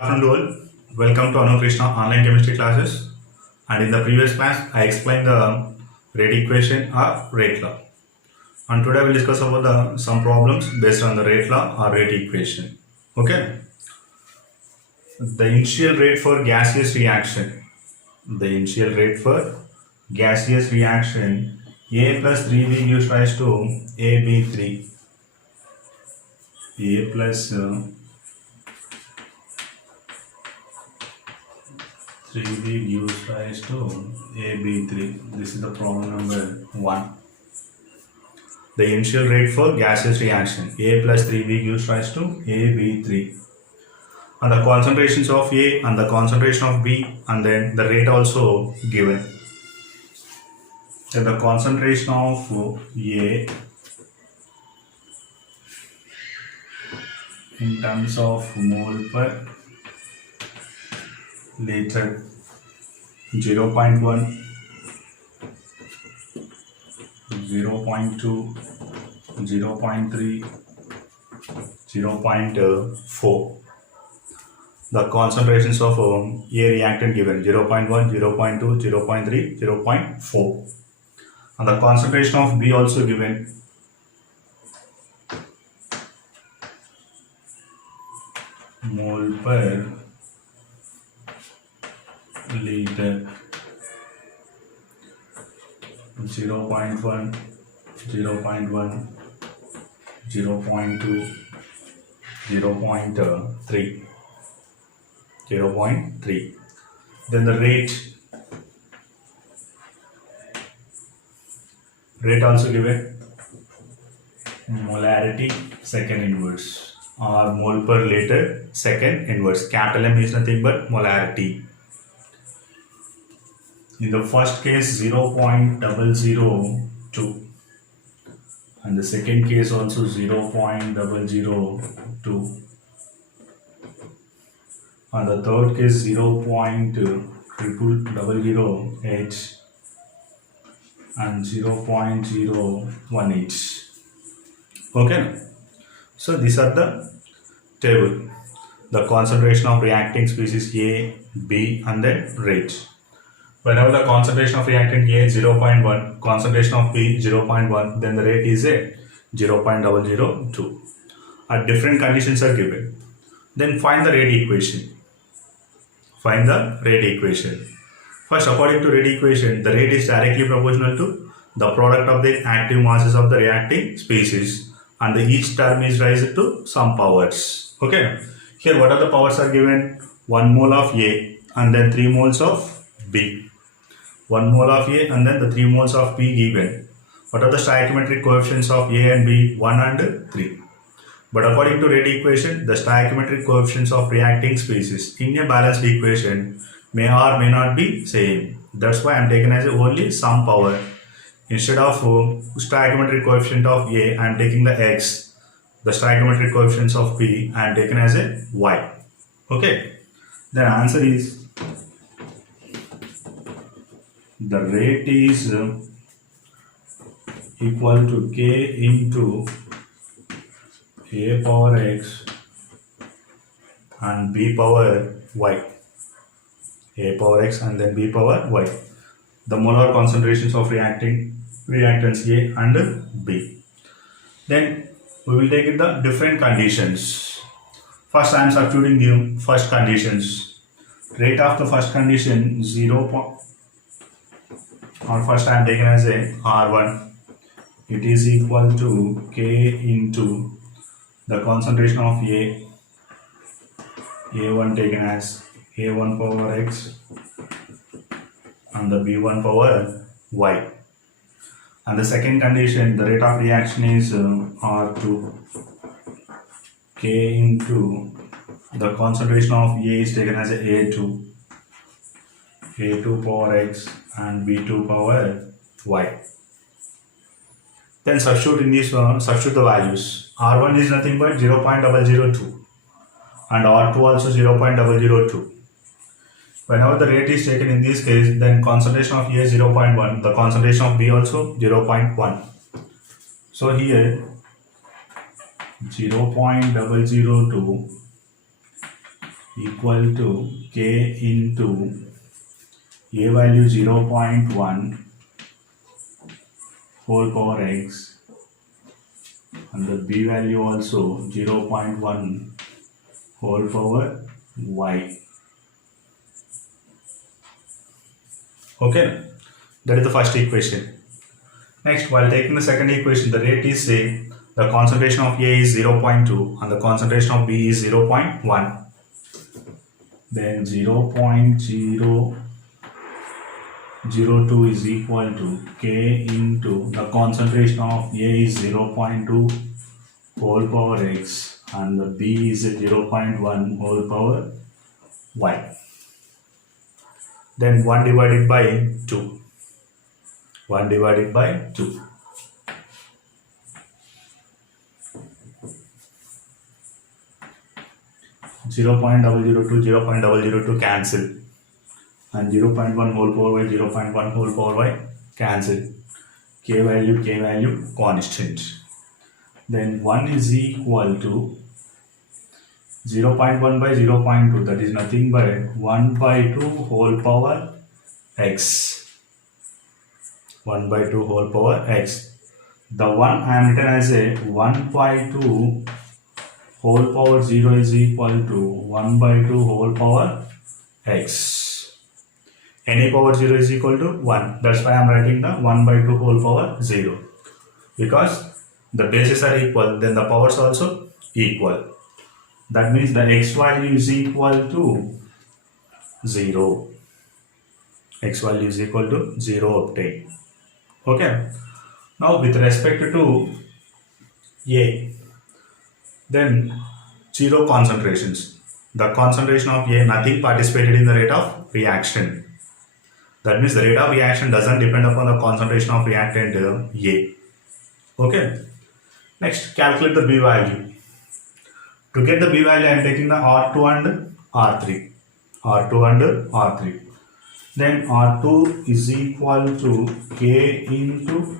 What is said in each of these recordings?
Afternoon all. Welcome to Anu Krishna online chemistry classes. And in the previous class, I explained the rate equation or rate law. And today we'll discuss about some problems based on the rate law or rate equation. Okay. The initial rate for gaseous reaction. The initial rate for gaseous reaction A plus 3B gives rise to AB3. A plus 3B gives rise to AB3. This is the problem number 1. The initial rate for gaseous reaction A plus 3B gives rise to AB3. And the concentrations of A and the concentration of B, and then the rate also given. Then the concentration of A in terms of mole per liter 0.1, 0.2, 0.3, 0.4. The concentrations of A reactant given 0.1, 0.2, 0.3, 0.4. And the concentration of B also given mole per liter 0.1, 0.1, 0.2, 0.3, 0.3. Then the rate also given molarity second inverse or mole per liter second inverse. Capital M is nothing but molarity. In the first case 0.002 and the second case also 0.002 and the third case 0.0008 and 0.01H. Okay, so these are the table. The concentration of reacting species A, B and then rate. Whenever the concentration of reactant A is 0.1, concentration of B 0.1, then the rate is a 0.002. Different conditions are given. Then find the rate equation. Find the rate equation. First, according to rate equation, the rate is directly proportional to the product of the active masses of the reacting species, and each term is raised to some powers. Okay. Here, what are the powers are given? 1 mole of A and then 3 moles of B. 1 mole of A and then the 3 moles of B given. What are the stoichiometric coefficients of A and B? 1 and 3. But according to rate equation, the stoichiometric coefficients of reacting species in a balanced equation may or may not be same. That's why I am taken as only some power. Instead of stoichiometric coefficient of A, I am taking the X. The stoichiometric coefficients of B, I am taken as a Y. Okay. The answer is the rate is equal to K into A power X and B power Y. A power X and then B power Y. The molar concentrations of reactants A and B. Then we will take it the different conditions. First I am substituting the first conditions. Rate of the first condition 0. Or first I am taken as a R1. It is equal to K into the concentration of A1 taken as A1 power X and the B1 power Y. And the second condition, the rate of reaction is R2. K into the concentration of A is taken as a A2. A2 power X and B2 power Y. Then substitute in this one, substitute the values. R1 is nothing but 0.002 and R2 also 0.002. Whenever the rate is taken in this case, then concentration of A is 0.1, the concentration of B also 0.1. So here 0.002 equal to k into a value 0.1 whole power x and the b value also 0.1 whole power y. Okay, that is the first equation. Next, while taking the second equation, the rate is say the concentration of A is 0.2 and the concentration of B is 0.1. Then 0.002 is equal to K into the concentration of A is 0.2 whole power x and the B is 0.1 whole power y. Then 1 divided by 2. 1 divided by 2. 0.002, 0.002 cancel and 0.1 whole power y, 0.1 whole power y cancel. K value constant. Then 1 is equal to 0.1 by 0.2, that is nothing but 1 by 2 whole power x. 1 by 2 whole power x. The 1 I am written as a 1 by 2 whole power 0 is equal to 1 by 2 whole power x. Any power 0 is equal to 1. That's why I am writing the 1 by 2 whole power 0. Because the bases are equal, then the powers also equal. That means the x value is equal to 0. X value is equal to 0 obtained. Okay. Now with respect to A, then 0 concentrations. The concentration of A, nothing participated in the rate of reaction. That means the rate of reaction doesn't depend upon the concentration of reactant A. Okay. Next, calculate the B value. To get the B value, I am taking the R2 and R3. R2 and R3. Then R2 is equal to K into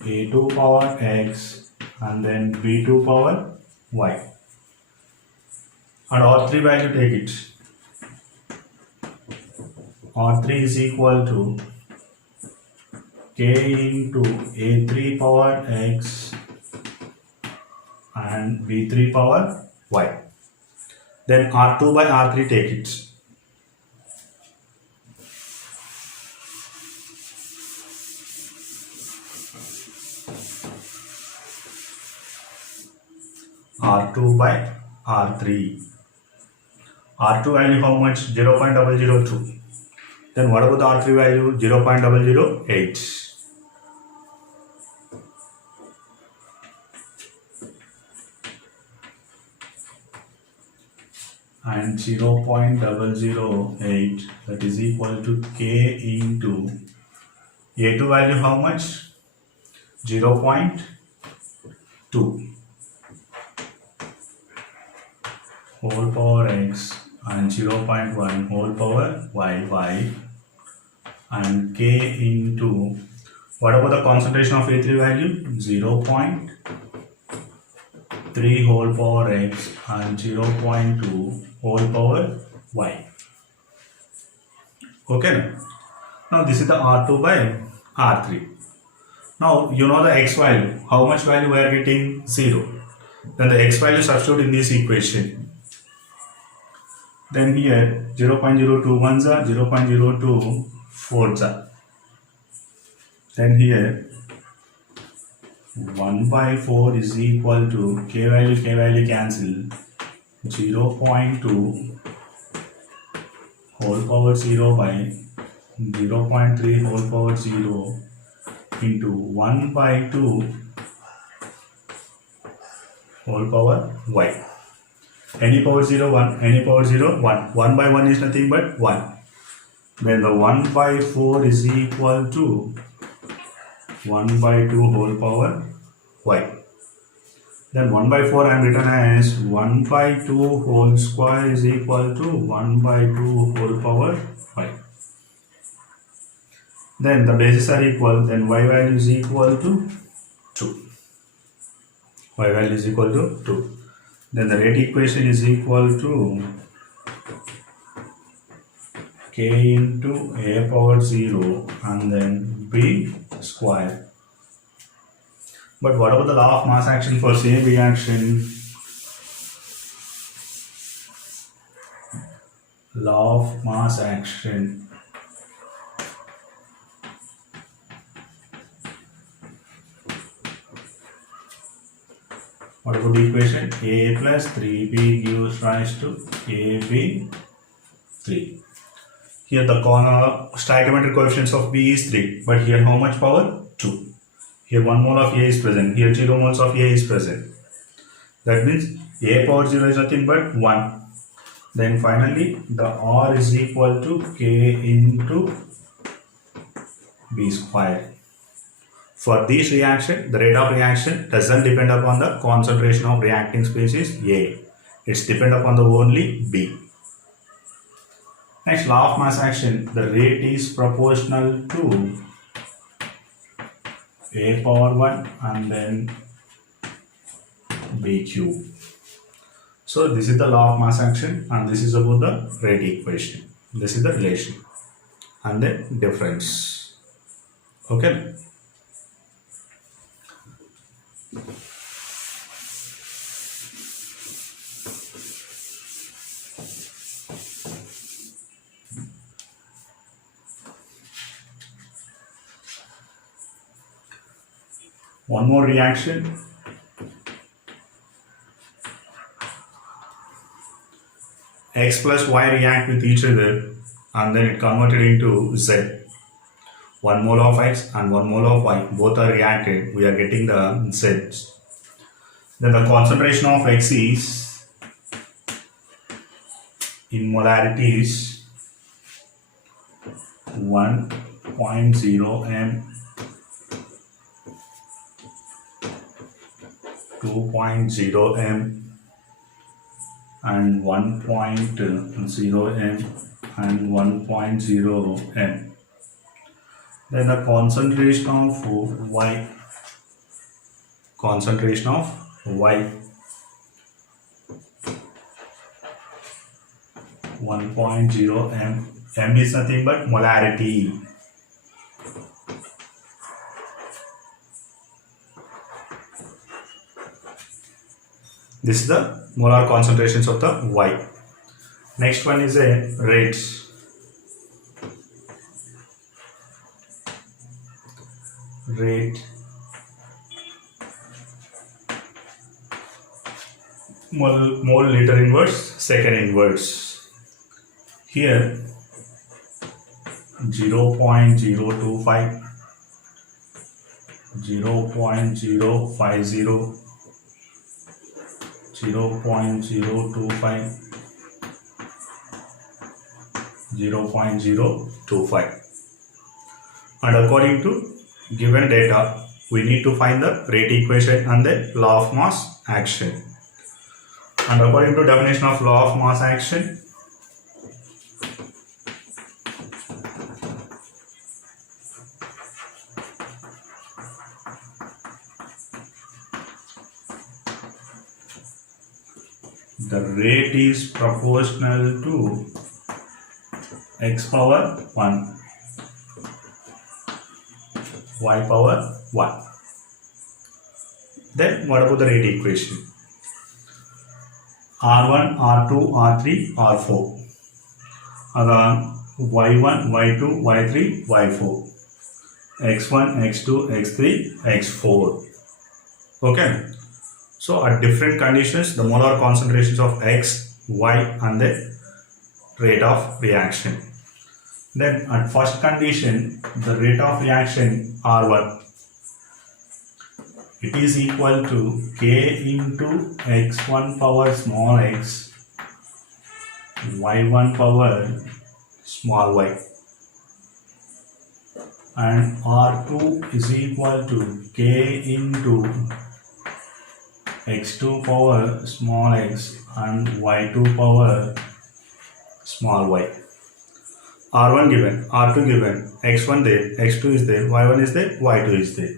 A2 power X and then B2 power Y. And R3 value, take it. R3 is equal to K into A3 power X and B3 power Y. Then R2 by R3, take it. R2 by R3. R2 value how much? 0.002. Then what about the R3 value? 0.008. And 0.008, that is equal to K into A2 value how much? 0.2 whole power x and 0.1 whole power y and K into, what about the concentration of A3 value? 0.3 whole power x and 0.2 whole power y. Okay. Now this is the R2 by R3. Now you know the x value. How much value we are getting? 0. Then the x value substitute in this equation. Then here 0.02 ones are 0.02 fours are. Then here 1 by 4 is equal to k value cancel 0.2 whole power 0 by 0.3 whole power 0 into 1 by 2 whole power y. Any power 0, 1, any power 0, 1. 1 by 1 is nothing but 1. Then the 1 by 4 is equal to 1 by 2 whole power y. Then 1 by 4 I am written as 1 by 2 whole square is equal to 1 by 2 whole power y. Then the bases are equal, then y value is equal to 2. Y value is equal to 2. Then the rate equation is equal to k into a power 0 and then b square. But what about the law of mass action for same reaction? Law of mass action. What about the equation? A plus 3b gives rise to ab 3. Here the stoichiometric coefficients of B is 3, but here how much power? 2. Here 1 mole of A is present, here 0 moles of A is present. That means A power 0 is nothing but 1. Then finally the R is equal to K into B square. For this reaction, the rate of reaction doesn't depend upon the concentration of reacting species A. It's depend upon the only B. Next, law of mass action, the rate is proportional to A power 1 and then B cube. So this is the law of mass action and this is about the rate equation. This is the relation and the difference. Okay. One more reaction. X plus Y react with each other and then it converted into Z. 1 mole of X and 1 mole of Y both are reacted. We are getting the Z's. Then the concentration of X is in molarity is 1.0 m, 2.0 m and 1.0 m and 1.0 m. Then the concentration of Y 1.0 m. M is nothing but molarity. This is the molar concentrations of the Y. Next one is a rates. Rate mole liter inverse second inverse. Here 0.025, 0.050, 0.025, 0.025, and according to given data we need to find the rate equation and the law of mass action. And according to definition of law of mass action, the rate is proportional to x power 1, y power 1. Then what about the rate equation? R1, R2, R3, R4. Again, Y1, Y2, Y3, Y4. X1, X2, X3, X4. Okay. So at different conditions, the molar concentrations of X, Y and the rate of reaction. Then at first condition, the rate of reaction R1, it is equal to K into X1 power small x, Y1 power small y, and R2 is equal to K into X2 power small x and Y2 power small y. R1 given, R2 given, X1 there, X2 is there, Y1 is there, Y2 is there.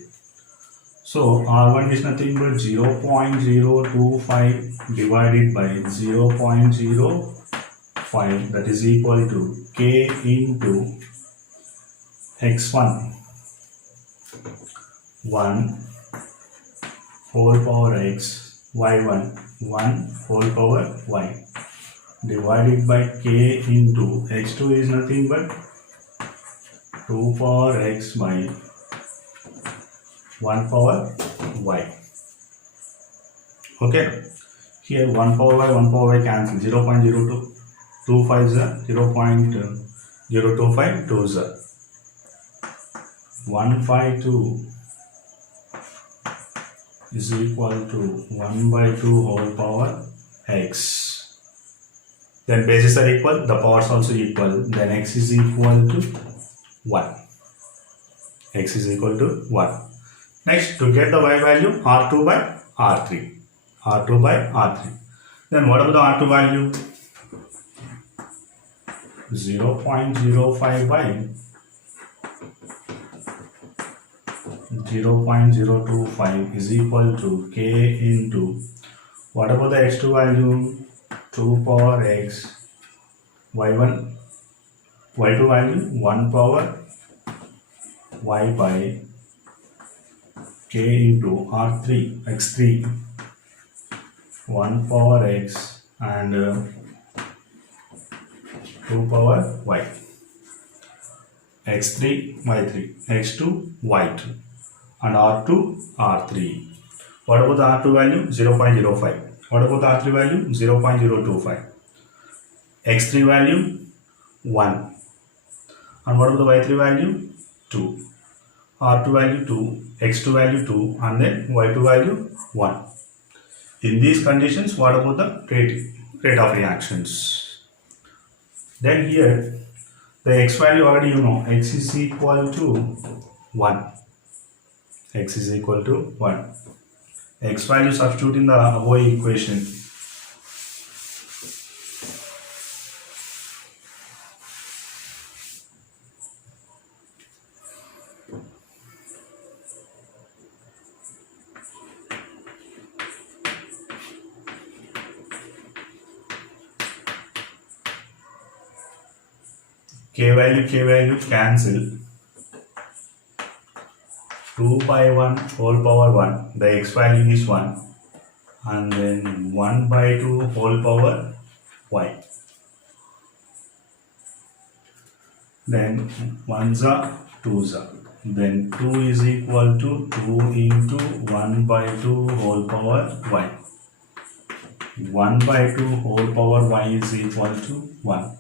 So R1 is nothing but 0.025 divided by 0.05, that is equal to K into x1 1 whole power x, y1 1 whole power y, divided by K into x2 is nothing but 2 power x by 1 power y. Okay, here 1 power y cancel, 0.02 25 is 0.025 2 is 152 is equal to 1 by 2 whole power x. Then bases are equal, the powers also equal, then x is equal to 1. X is equal to 1. Next, to get the y value, R2 by R3. R2 by R3. Then what about the R2 value? 0.05 by 0.025 is equal to K into, what about the x2 value? 2 power x, y1, y2 value 1 power y by K into R3, x3 1 power x and 2 power y, x3 y3, x2 y2 and R2 R3. What about the R2 value? 0.05. What about the R3 value? 0.025. x3 value 1 and what about the y3 value? 2. R2 value 2, x2 value 2 and then y2 value 1. In these conditions, what about the rate of reactions? Then here, the x value already you know, x is equal to 1. X is equal to 1. X value substitute in the above equation. K value cancel. 2 by 1 whole power 1, the x value is 1 and then 1 by 2 whole power y. Then 1s are 2s are. Then 2 is equal to 2 into 1 by 2 whole power y. 1 by 2 whole power y is equal to 1.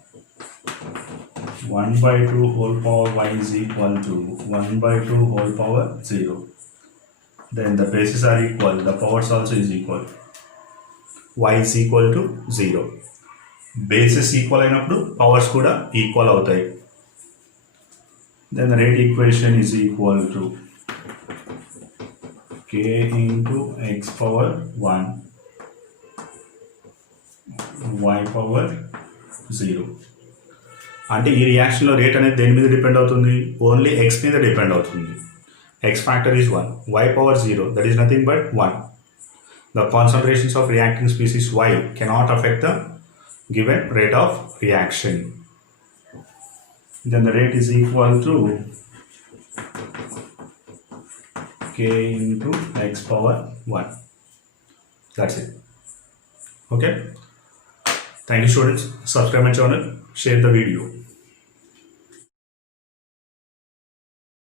1 by 2 whole power y is equal to 1 by 2 whole power 0. Then the bases are equal, the powers also is equal. Y is equal to 0. Bases equal అయినప్పుడు powers కూడా equal అవుతాయి. Then the rate equation is equal to k into x power 1 y power 0. అంటే ఈ reaction లో rate అనేది దేని మీద depend అవుతుంది? ఓన్లీ ఎక్స్ మీద డిపెండ్ అవుతుంది. X factor is 1, y power 0, that is nothing but 1. The concentrations of reacting species y cannot affect the given rate of reaction. Then the rate is equal to k into x power 1. That's it. Okay. Thank you students. Subscribe my channel. Share the video.